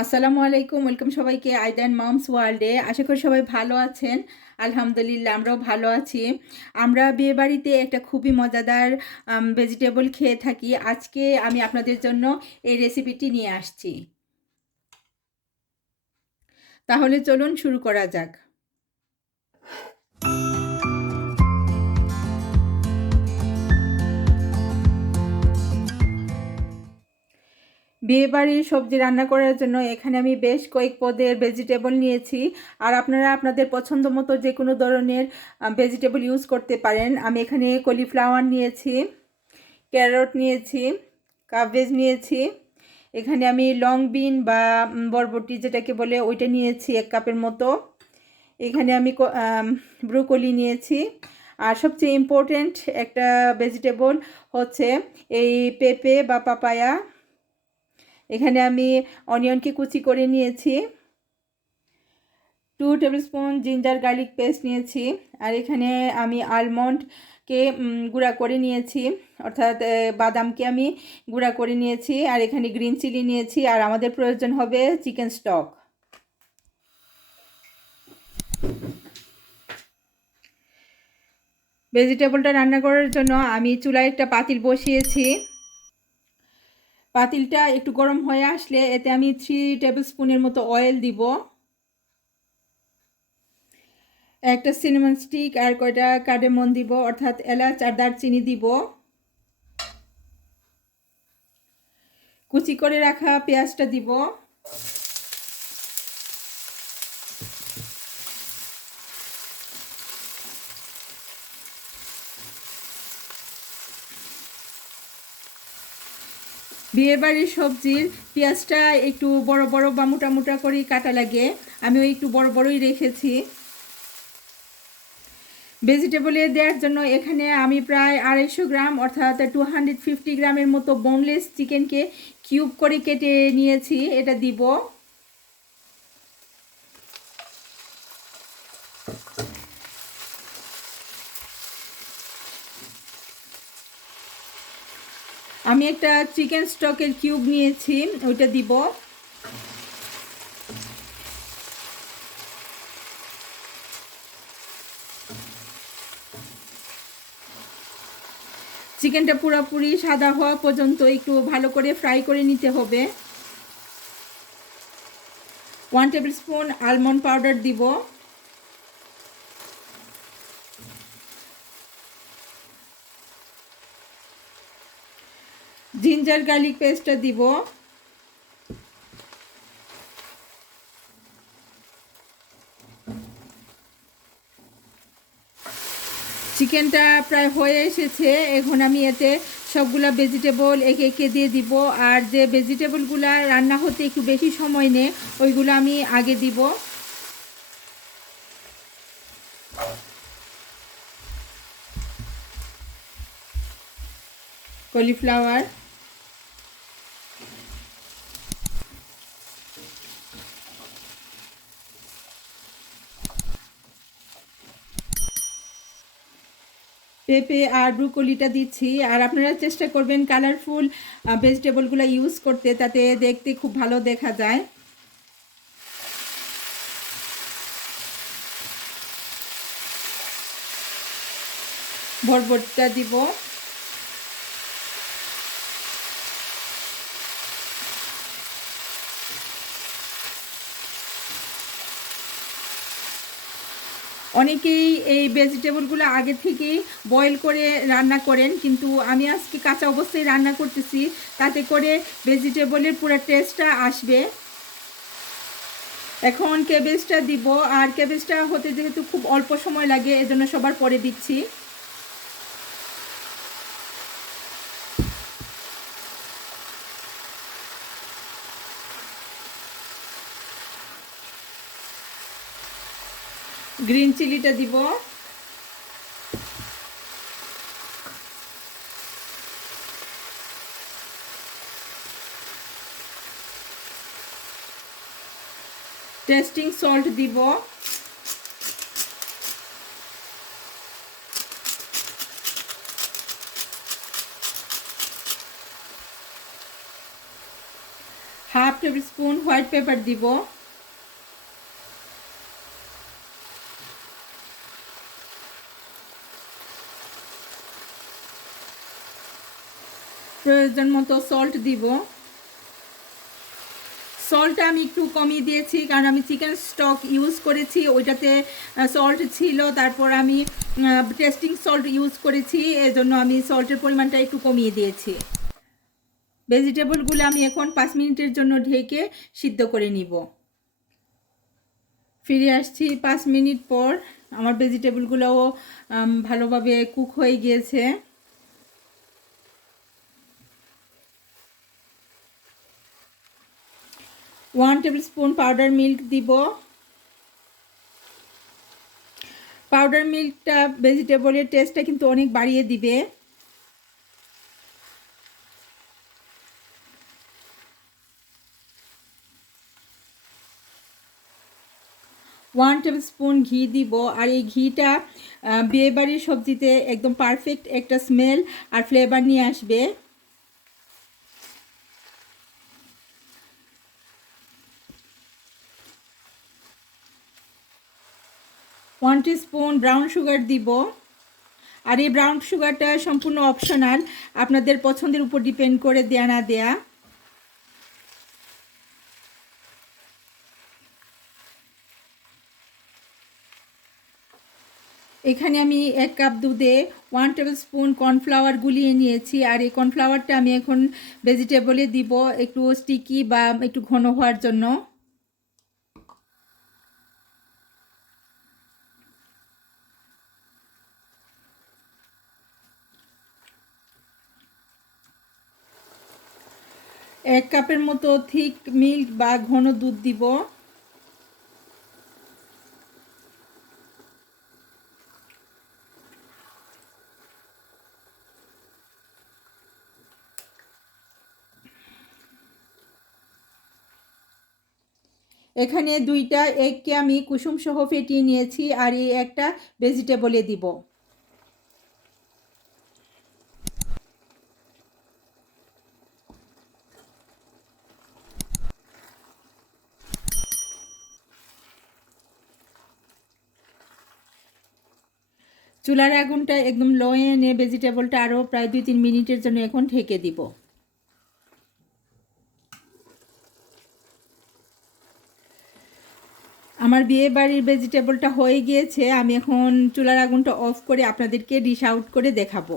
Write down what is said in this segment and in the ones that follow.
আসসালামু আলাইকুম, ওয়েলকাম সবাইকে আইডা এন্ড মমস ওয়ার্ল্ডে। আশা করি সবাই ভালো আছেন। আলহামদুলিল্লাহ আমরাও ভালো আছি। আমরা বিয়ে বাড়িতে একটা খুবই মজাদার ভেজিটেবল খেয়ে থাকি। আজকে আমি আপনাদের জন্য এই রেসিপিটি নিয়ে আসছি। তাহলে চলুন শুরু করা যাক। বিয়েবাড়ির সবজি রান্না করার জন্য এখানে আমি বেশ কয়েক পদের ভেজিটেবল নিয়েছি। আর আপনারা আপনাদের পছন্দ মতো যে কোনো ধরনের ভেজিটেবল ইউজ করতে পারেন। আমি এখানে কলিফ্লাওয়ার নিয়েছি, ক্যারট নিয়েছি, কাবেজ নিয়েছি, এখানে আমি লং বিন বা বরবটি যেটাকে বলে ওইটা নিয়েছি 1 কাপের মতো। এখানে আমি ব্রোকলি নিয়েছি। আর সবচেয়ে ইম্পর্টেন্ট একটা ভেজিটেবল হচ্ছে এই পেঁপে বা পাপায়া। এখানে আমি অনিয়নকে কুচি করে নিয়েছি। 2 টেবিলস্পুন জিঞ্জার গার্লিক পেস্ট নিয়েছি। আর এখানে আমি আলমন্ডকে গুঁড়া করে নিয়েছি, অর্থাৎ বাদামকে আমি গুঁড়া করে নিয়েছি। আর এখানে গ্রিন চিলি নিয়েছি। আর আমাদের প্রয়োজন হবে চিকেন স্টক। ভেজিটেবলটা রান্না করার জন্য আমি চুলায় একটা পাতিল বসিয়েছি। পাতিলটা একটু গরম হয়ে আসলে এতে আমি 3 টেবিলস্পুনের মতো অয়েল দিব, একটা সিনামন স্টিক আর কয়টা কার্ডামম দিব, অর্থাৎ এলাচ আর দারচিনি দিব। কুচি করে রাখা পেঁয়াজটা দিব। বিয়েবাড়ির সবজির পেঁয়াজটা একটু বড় বড় বা মোটা মোটা করেই কাটা লাগে, আমি ওই একটু বড় বড়ই রেখেছি। ভেজিটেবলে দেওয়ার জন্য এখানে আমি প্রায় 250 গ্রাম অর্থাৎ 250 গ্রামের মতো বোনলেস চিকেনকে কিউব করে কেটে নিয়েছি, এটা দিব। আমি একটা চিকেন স্টকের কিউব নিয়েছি, ওইটা দিব। চিকেনটা পুরোপুরি সাদা হওয়া পর্যন্ত একটু ভালো করে ফ্রাই করে নিতে হবে। 1 টেবিলস্পুন আলমন্ড পাউডার দিব। জিঞ্জার গার্লিক পেস্টটা দিব। চিকেনটা প্রায় হয়ে এসেছে, এখন আমি এতে সবগুলা ভেজিটেবল একে একে দিয়ে দিব। আর যে ভেজিটেবলগুলো রান্না হতে একটু বেশি সময় নেয় ওইগুলো আমি আগে দিব। কলিফ্লাওয়ার, পেঁপে আর ব্রুকলিটা দিচ্ছি। আর আপনারা চেষ্টা করবেন কালারফুল ভেজিটেবলগুলো ইউজ করতে, তাতে দেখতে খুব ভালো দেখা যায়। বরবটিটা দিব। অনেকেই এই ভেজিটেবলগুলো আগে থেকেই বয়েল করে রান্না করেন, কিন্তু আমি আজকে কাঁচা অবস্থায় রান্না করতেছি, তাতে করে ভেজিটেবলের পুরো টেস্টটা আসবে। এখন ক্যাবেজটা দিব। আর ক্যাবেজটা হতে যেহেতু খুব অল্প সময় লাগে এজন্য সবার পরে দিচ্ছি। গ্রিন চিলিটা দিব। টেস্টিং সল্ট দিব। Half table spoon white paper দিব, প্রয়োজন মতো সল্ট দিব। সল্টটা আমি একটু কমিয়ে দিয়েছি কারণ আমি চিকেন স্টক ইউজ করেছি, ওইটাতে সল্ট ছিল, তারপর আমি টেস্টিং সল্ট ইউজ করেছি, এজন্য আমি সল্টের পরিমাণটা একটু কমিয়ে দিয়েছি। ভেজিটেবলগুলো আমি এখন 5 মিনিটের জন্য ঢেকে সিদ্ধ করে নিব। ফিরে আসছি 5 মিনিট পর, আমার ভেজিটেবলগুলোও ভালোভাবে কুক হয়ে গিয়েছে। 1 টেবিল স্পুন পাউডার মিল্ক দিব। পাউডার মিল্কটা ভেজিটেবলের টেস্টটা কিন্তু অনেক বাড়িয়ে দিবে। 1 টেবিল স্পুন ঘি দিব, আর এই ঘিটা বিয়ে বাড়ির সবজিতে একদম পারফেক্ট একটা স্মেল আর ফ্লেভার নিয়ে আসবে। 1 টিস্পুন ব্রাউন সুগার দিব, আর এই ব্রাউন সুগারটা সম্পূর্ণ অপশনাল, আপনাদের পছন্দের উপর ডিপেন্ড করে দেয়া না দেয়া। এখানে আমি 1 কাপ দুধে 1 টেবিল স্পুন কর্নফ্লাওয়ার গুলিয়ে নিয়েছি, আর এই কর্নফ্লাওয়ারটা আমি এখন ভেজিটেবলে দিব একটু স্টিকি বা একটু ঘন হওয়ার জন্য। এক কাপের মতো থিক মিল্ক বা ঘন দুধ দিব। এখানে 2টা এগকে আমি কুসুম সহ ফেটিয়ে নিয়েছি, আর এই একটা ভেজিটেবলে দিব। চুলার আগুনটা একদম লো এনে ভেজিটেবলটা আরও প্রায় 2-3 মিনিটের জন্য এখন ঢেকে দিব। আমার বিয়ে বাড়ির ভেজিটেবলটা হয়ে গিয়েছে, আমি এখন চুলার আগুনটা অফ করে আপনাদেরকে ডিশ আউট করে দেখাবো।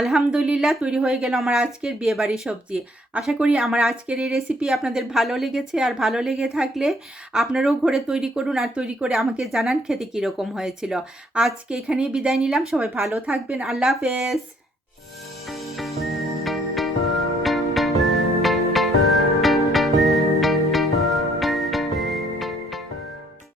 আলহামদুলিল্লাহ, তৈরি হয়ে গেল আমার আজকের বিয়ে বাড়ির সবজি। আশা করি আমার আজকের এই রেসিপি আপনাদের ভালো লেগেছে, আর ভালো লেগে থাকলে আপনারাও ঘরে তৈরি করুন, আর তৈরি করে আমাকে জানান খেতে কীরকম হয়েছিল। আজকে এখানেই বিদায় নিলাম, সবাই ভালো থাকবেন, আল্লাহ হাফেজ।